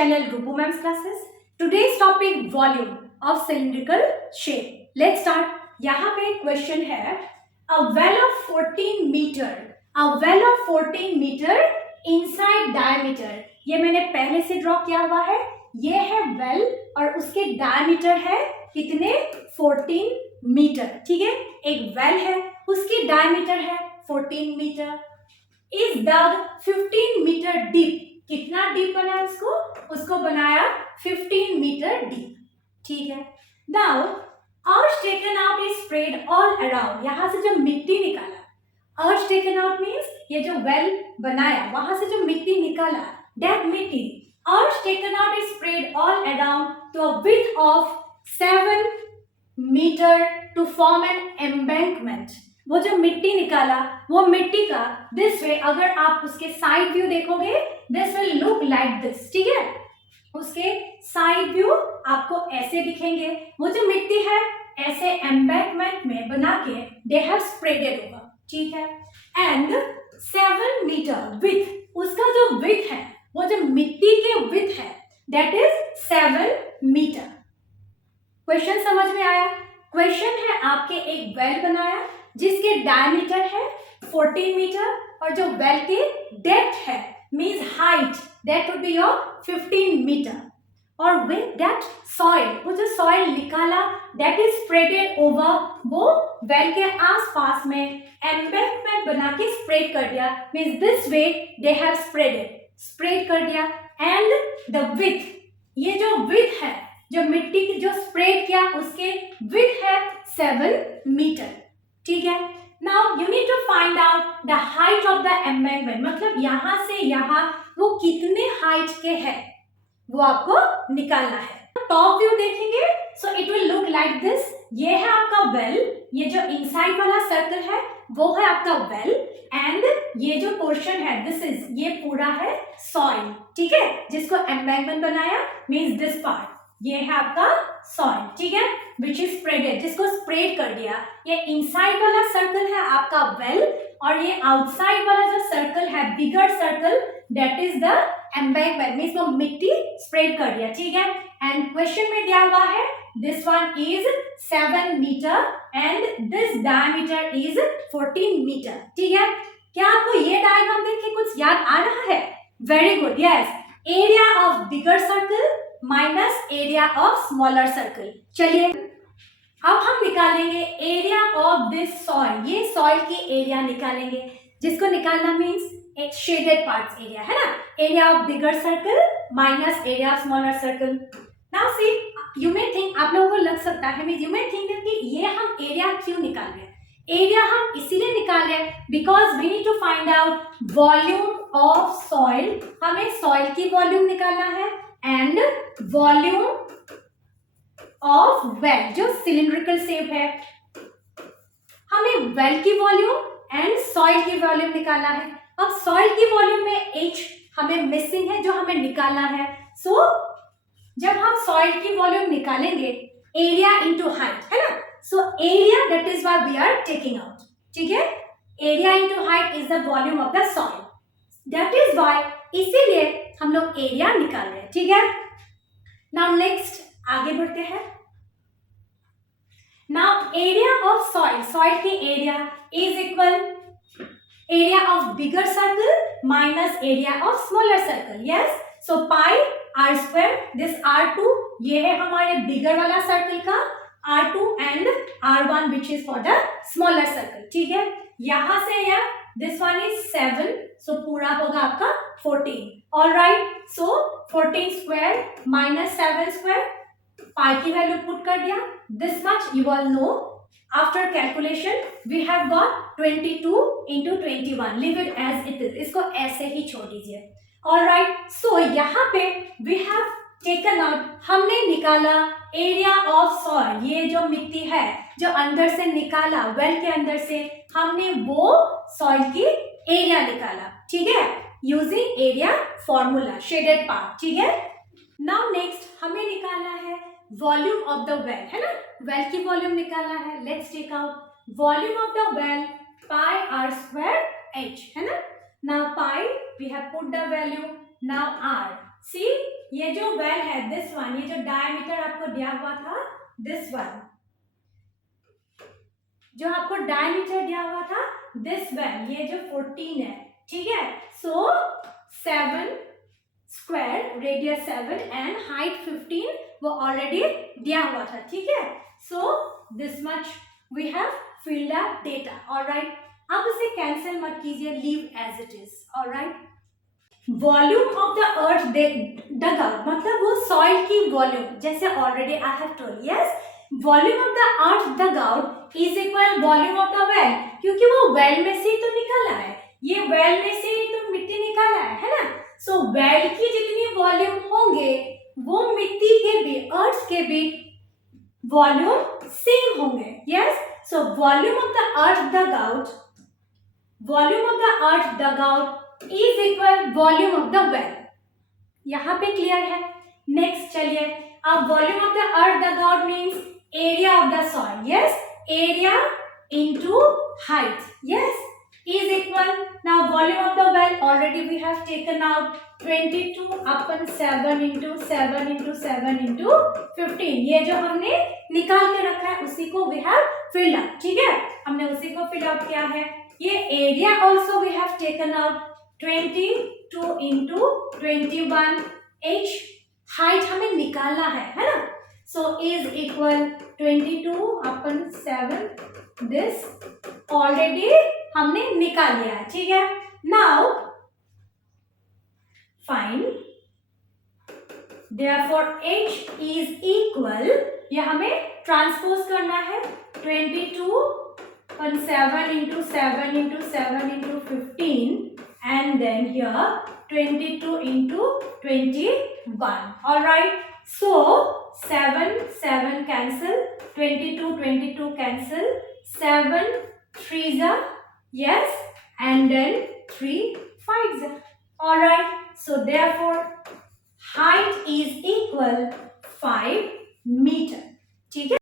channel Rupu Ma'am's classes. Today's topic volume of cylindrical shape. Let's start. यहाँ पे question है a well of 14 meter, a well of 14 meter inside diameter. ये मैंने पहले से draw किया हुआ है. ये है well और उसके डायमीटर है कितने 14 मीटर. ठीक है, एक well है उसकी डायमीटर है 14 metre. Is dug 15 metre deep. कितना डीप बनाया उसको बनाया 15 मीटर डीप. ठीक है. Now earth taken out is spread all around. यहां से जो मिट्टी निकाला, अर्थ टेकन आउट मीन्स ये जो वेल बनाया वहां से जो मिट्टी निकाला, दैट मिट्टी earth taken out is spread all around to a width of 7 metre to form an embankment. वो जो मिट्टी निकाला वो मिट्टी का दिस वे, अगर आप उसके साइड व्यू देखोगे this will look like this. ठीक है, उसके साइड व्यू आपको ऐसे दिखेंगे. वो जो मिट्टी है ऐसे एम्बैंकमेंट में बना के दे हैव स्प्रेडेड ओवर. ठीक है, एंड 7 मीटर विथ, उसका जो विथ है वो जो मिट्टी के विथ है दैट इज 7 मीटर. क्वेश्चन समझ में आया? क्वेश्चन है आपके एक वेल बनाया जिसके डायमीटर है 14 मीटर और जो वेल की डेप्थ है means height that would be your 15 metre. और विद दैट सॉइल, वो जो सॉइल निकाला दैट इज स्प्रेडेड ओवर, वो वेल के आसपास में एम्बैंकमेंट बना के स्प्रेड कर दिया. Means this way they have spread कर दिया. एंड द विथ, ये जो विथ है जो मिट्टी की जो स्प्रेड किया उसके विथ है 7 मीटर. ठीक है. Now you need to find out the height of the embankment. मतलब यहां से यहां वो कितने हाइट के है वो आपको निकालना है. टॉप व्यू देखेंगे so it will look like this. ये है आपका वेल, ये जो इनसाइड वाला सर्कल है वो है आपका वेल, एंड ये जो पोर्शन है दिस इज, ये पूरा है सॉइल. ठीक है, जिसको एम्बैंकमेंट बनाया मींस दिस पार्ट, ये है आपका सॉइल. ठीक है, विच इज स्प्रेडेड, जिसको स्प्रेड कर दिया. ये इनसाइड वाला सर्कल है आपका वेल और ये आउटसाइड वाला जो सर्कल है बिगर circle that is the embankment, means वो मिट्टी स्प्रेड कर दिया. ठीक है, एंड क्वेश्चन में दिया हुआ है this one is 7 metre and this diameter is 14 metre. ठीक है, क्या आपको ये डायग्राम देख के कुछ याद आ रहा है? Very good. Yes, area of bigger circle minus area of smaller circle. चलिए अब हम निकालेंगे एरिया ऑफ दिस सॉइल. ये सॉइल की एरिया निकालेंगे, जिसको निकालना मीन्स एक शेडेड पार्ट्स एरिया है ना. Area of bigger circle minus area of smaller circle. Now see you may think, आप लोगों को लग सकता है मीन्स यू मे थिंक कि ये हम एरिया क्यों निकाल रहे हैं. एरिया हम इसीलिए निकाल रहे हैं because we need to find out volume of soil. हमें सॉइल की वॉल्यूम निकालना है एंड वॉल्यूम ऑफ वेल जो सिलिंड्रिकल शेप है. हमें वेल की वॉल्यूम एंड सॉइल की वॉल्यूम निकालना है. अब सॉइल की वॉल्यूम में H हमें मिसिंग है जो हमें निकालना है. सो जब हम सॉइल की वॉल्यूम निकालेंगे एरिया इनटू हाइट है ना, so area that is what we are taking out. ठीक है, area into height is the volume of the soil. That is why, इसीलिए हम लोग एरिया निकाल रहे हैं. ठीक है, नाउ नेक्स्ट आगे बढ़ते हैं. Now area of soil, soil की area is equal area of bigger circle minus area of smaller circle. Yes, so pi r square, this R2 ये है हमारे बिगर वाला सर्कल का R2 and R1 which is for the smaller circle. ठीक है, यहां से यह दिस वन इज 7, सो पूरा होगा आपका 14. All right, so 14 square minus 7 square, pi की वैल्यू पुट कर दिया. This much you all know. After calculation we have got 22 into 21. Leave it as it is, इसको ऐसे ही छोड़ दीजिए. ऑल राइट, सो यहाँ पे वी हैव टेकन आउट, हमने निकाला एरिया ऑफ सॉइल. ये जो मिट्टी है जो अंदर से निकाला वेल के अंदर से, हमने वो सॉइल की एरिया निकाला. ठीक है, using area formula shaded part. ठीक है, नाउ नेक्स्ट हमें निकालना है वॉल्यूम ऑफ द वेल है ना. वेल की वॉल्यूम निकालना है. Let's take out volume of the well pi r square H है ना. Now pi we have put the value. Now R सी ये जो वेल है दिस वन, ये जो डायमीटर आपको दिया हुआ था दिस वन, जो आपको डायमीटर दिया हुआ था दिस वेल, ये जो 14 है, ठीक है। So 7 square, radius 7 and height 15 वो ऑलरेडी दिया हुआ था, ठीक है। So this much we have filled up data, alright. अब इसे कैंसिल मत कीजिए, leave as it is, alright. Volume of the earth dug out, मतलब वो सॉइल की वॉल्यूम, जैसे already I have told, yes volume of the earth dug out is equal volume of the well, क्योंकि वो well में से तो निकला है, ये वेल में से ही तो मिट्टी निकाला है ना। सो वेल की जितनी वॉल्यूम होंगे वो मिट्टी के भी, अर्थ के भी वॉल्यूम सेम होंगे, yes. So volume of the earth dug out, volume of the earth dug out is equal volume of the well. यहाँ पे क्लियर है। नेक्स्ट चलिए, अब volume of the earth dug out means area of the soil, yes area into height, yes is equal, now volume of the well already we have taken out 22 upon 7 into 7 into 7 into 15, ये जो हमने निकाल के रखा है उसी को we have filled up, ठीक है, हमने उसी को fill out किया है। ये area also we have taken out 22 into 21 h, height हमें निकालना है ना। so is equal 22 upon 7, this already हमने निकाल लिया है, ठीक है। Now find therefore h is equal, ये हमें ट्रांसपोज करना है 22/7 into 7 into 7 into 15 and then here 22 into 21, all right। so 7 cancel, 22 cancel, 7 3s are, yes, and then 3 5s are, all right। so therefore height is equal 5 meter, ठीक है।